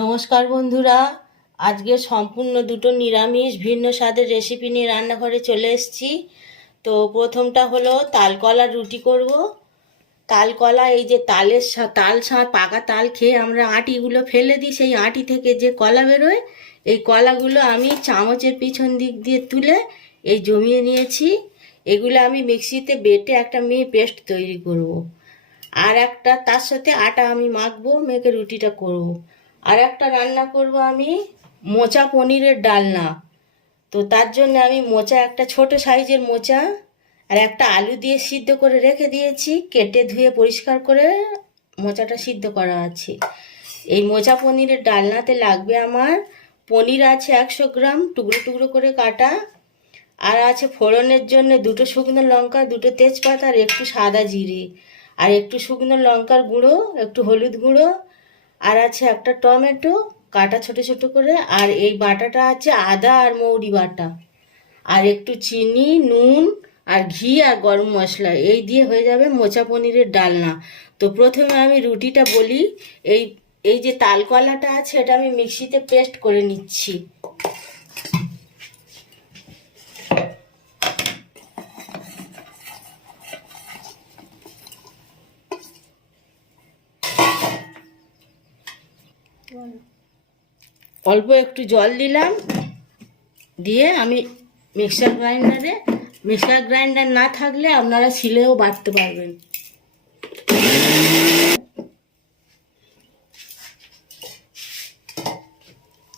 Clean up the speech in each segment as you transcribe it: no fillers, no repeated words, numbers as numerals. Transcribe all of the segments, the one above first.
নমস্কার বন্ধুরা, আজকে সম্পূর্ণ দুটো নিরামিষ ভিন্ন স্বাদের রেসিপি নিয়ে রান্নাঘরে চলে এসেছি। তো প্রথমটা হলো তালকলার রুটি করব। তালকলা, এই যে তাল শাঁস, পাকা তাল খেয়ে আমরা আঁটিগুলো ফেলে দিই, সেই আঁটি থেকে যে কলা বেরোয়, এই কলাগুলো আমি চামচের পিছন দিক দিয়ে তুলে এই জমিয়ে নিয়েছি। এগুলো আমি মিক্সিতে বেটে একটা পেস্ট তৈরি করব। আর একটা তার সাথে আটা আমি মাখবো, মেখে রুটিটা করব। আর একটা রান্না করব আমি মোচা পনিরের ডালনা। তো তার জন্য আমি একটা ছোট সাইজের মোচা আর একটা আলু দিয়ে সিদ্ধ করে রেখে দিয়েছি, কেটে ধুয়ে পরিষ্কার করে মোচাটা সিদ্ধ করা আছে। এই মোচা পনিরের ডালনাতে লাগবে আমার পনির আছে 100 গ্রাম টুকরো টুকরো করে কাটা, আর আছে ফোড়নের জন্য দুটো শুকনো লঙ্কা, দুটো তেজপাতা আর একটু সাদা জিরে, আর একটু শুকনো লঙ্কার গুঁড়ো, একটু হলুদ গুঁড়ো, আর আছে একটা টমেটো কাটা ছোট ছোট করে, আর এই বাটাটা আছে আদা আর মৌরি বাটা, আর একটু চিনি, নুন আর ঘি আর গরম মশলা, এই দিয়ে হয়ে যাবে মোচা পনিরের ডালনা। তো প্রথমে আমি রুটিটা বলি। এই এই যে তালকলাটা আছে, এটা আমি মিক্সিতে পেস্ট করে নিচ্ছি। অল্প একটু জল দিলাম, দিয়ে আমি মিক্সার গ্রাইন্ডার না থাকলে আপনারা শিলেও বাটতে পারবেন।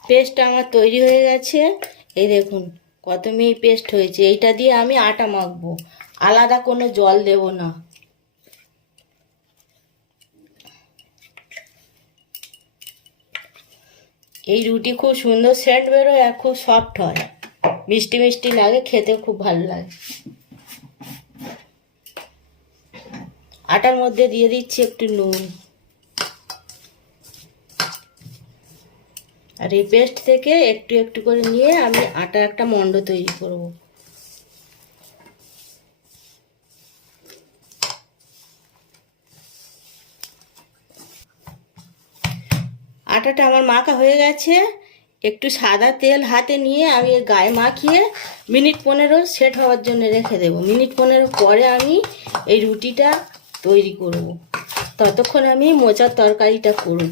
পেস্ট আমার তৈরি হয়ে গেছে, এই দেখুন কত মিহি পেস্ট হয়েছে। এইটা দিয়ে আমি আটা মাখবো, আলাদা কোনো জল দেব না। এই রুটি খুব সুন্দর সেন্ট বেরোয় আর খুব সফট হয়, মিষ্টি মিষ্টি লাগে, খেতে খুব ভালো লাগে। আটার মধ্যে দিয়ে দিচ্ছি একটু নুন, আর এই পেস্ট থেকে একটু একটু করে নিয়ে আমি আটা একটা মণ্ড তৈরি করব। আটাটা আমার মাখা হয়ে গেছে। একটু সাদা তেল হাতে নিয়ে আমি গায়ে মাখিয়ে মিনিট 15 সেট হওয়ার জন্য রেখে দেব। মিনিট 15 পরে আমি এই রুটিটা তৈরি করব। ততক্ষণ আমি মোচার তরকারিটা করব।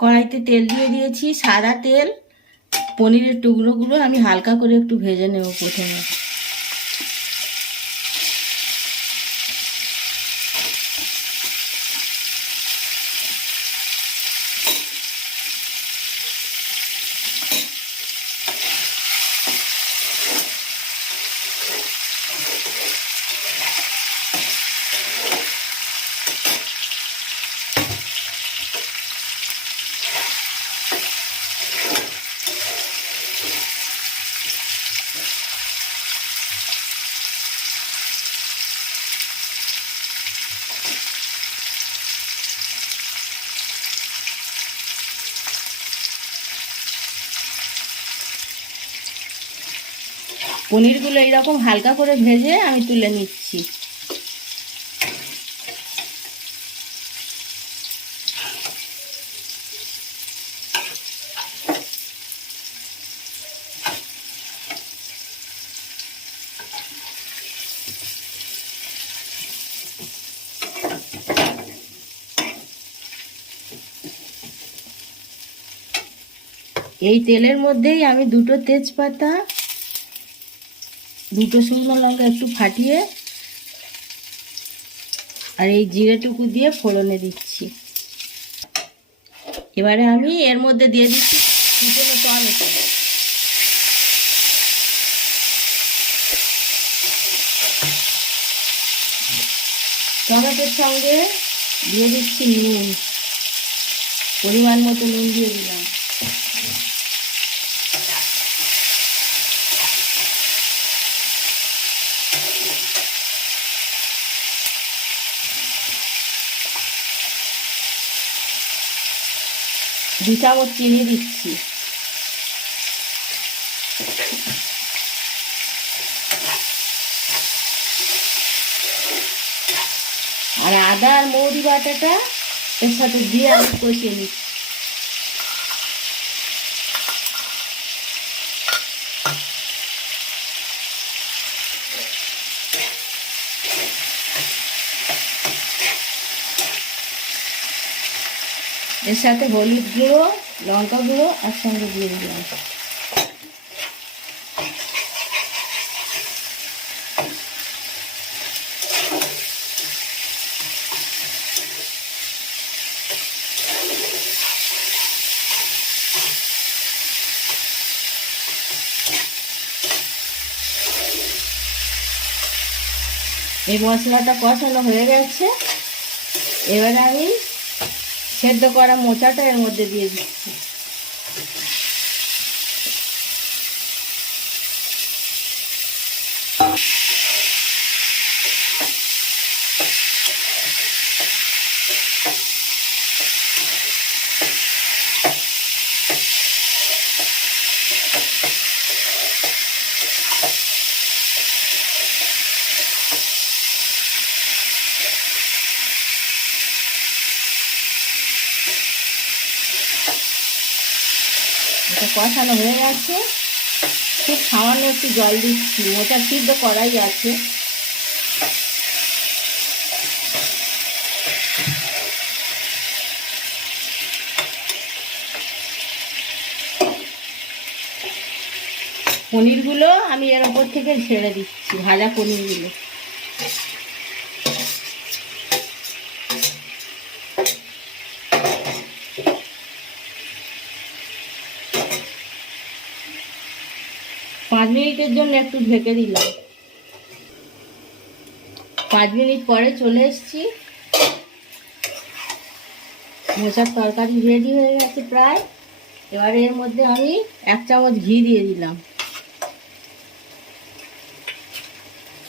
কড়াইতে তেল দিয়ে দিয়েছি, সাদা তেল। পনিরের টুকরোগুলো আমি হালকা করে একটু ভেজে নেব প্রথমে। পনিরগুলো এইরকম হালকা করে ভেজে আমি তুলে নিচ্ছি। এই তেলের মধ্যেই আমি দুটো তেজপাতা, দুটো শুকনো লঙ্কা একটু ফাটিয়ে আর এই জিরেটুকু দিয়ে ফোড়নে দিচ্ছি। এবারে আমি এর মধ্যে দিয়ে দিচ্ছি কুচনো টমেটো। টমেটোর সঙ্গে দিয়ে দিচ্ছি নুন, পরিমাণ মতো নুন দিয়ে দিলাম। দু চামচ চিনি দিচ্ছি। আর আদা আর মৌরি বাটাটা এর সাথে দিয়ে আমি কষিয়ে নিচ্ছি। এর সাথে হলুদ গুঁড়ো, লঙ্কা গুঁড়ো একসঙ্গে দিয়ে দিলাম। এই মশলাটা কষানো হয়ে গেছে, এবারে আমি সেদ্ধ করা মোচাটা এর মধ্যে দিয়ে দিচ্ছি। এটা কষানো হয়ে গেছে, খুব সামান্য একটু জল দিচ্ছি, মোটা সিদ্ধ করাই আছে। পনিরগুলো আমি এর উপর থেকে ছেড়ে দিচ্ছি, ভাজা পনিরগুলো। পাঁচ মিনিটের জন্য একটু ঢেকে দিলাম। 5 মিনিট পরে চলে এসেছি, মোচার তরকারি রেডি হয়ে গেছে প্রায়। এবারে এর মধ্যে আমি 1 চামচ ঘি দিয়ে দিলাম,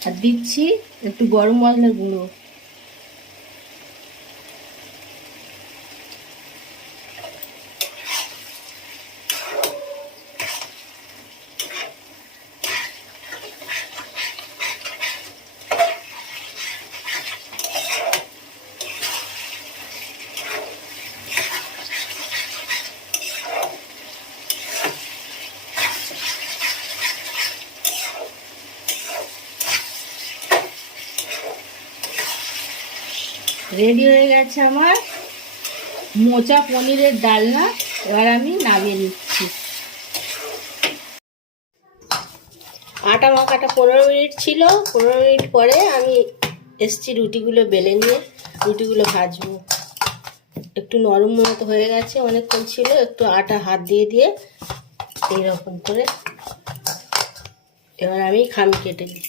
আর দিচ্ছি একটু গরম মশলার গুঁড়ো। রেডি হয়ে গেছে আমার মোচা পনিরের ডালনা। এবার আমি নামিয়ে নিচ্ছি। আটা মাখাটা 15 মিনিট ছিল, 15 মিনিট পরে আমি এসছি রুটিগুলো বেলে নিয়ে রুটিগুলো ভাজবো। একটু নরম মতো হয়ে গেছে, অনেকক্ষণ ছিল, একটু আটা হাত দিয়ে দিয়ে এইরকম করে এবার আমি খামি কেটে দিই।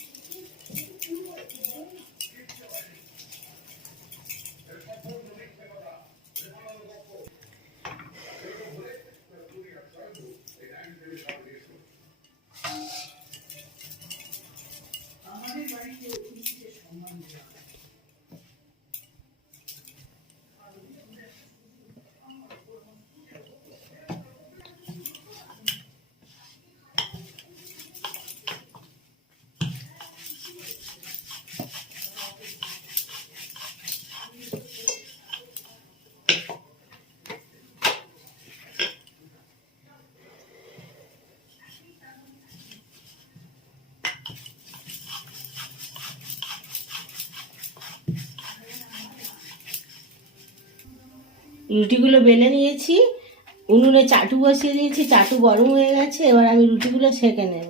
রুটিগুলো বেলে নিয়েছি, উনুনে চাটু বসিয়ে দিয়েছি, চাটু গরম হয়ে গেছে। এবার আমি রুটিগুলো সেঁকে নেব।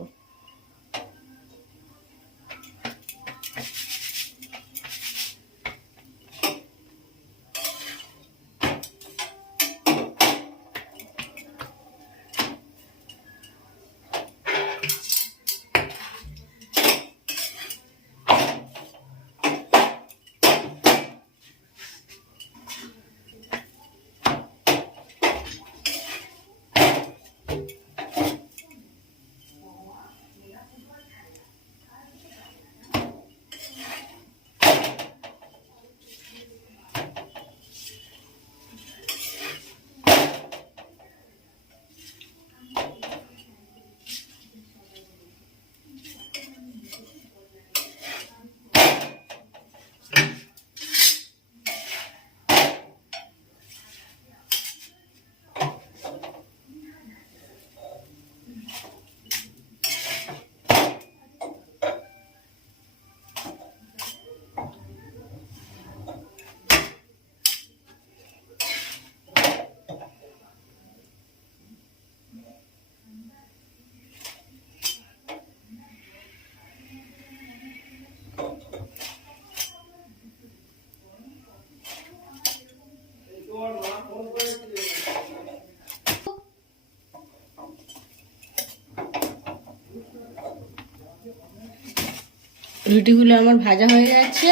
রুটিগুলো আমার ভাজা হয়ে গেছে।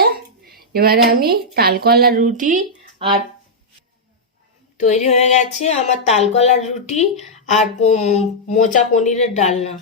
এবারে আমি তালকলার রুটি আর তৈরি হয়ে গেছে আমার তালকলার রুটি আর মোচা পনিরের ডালনা।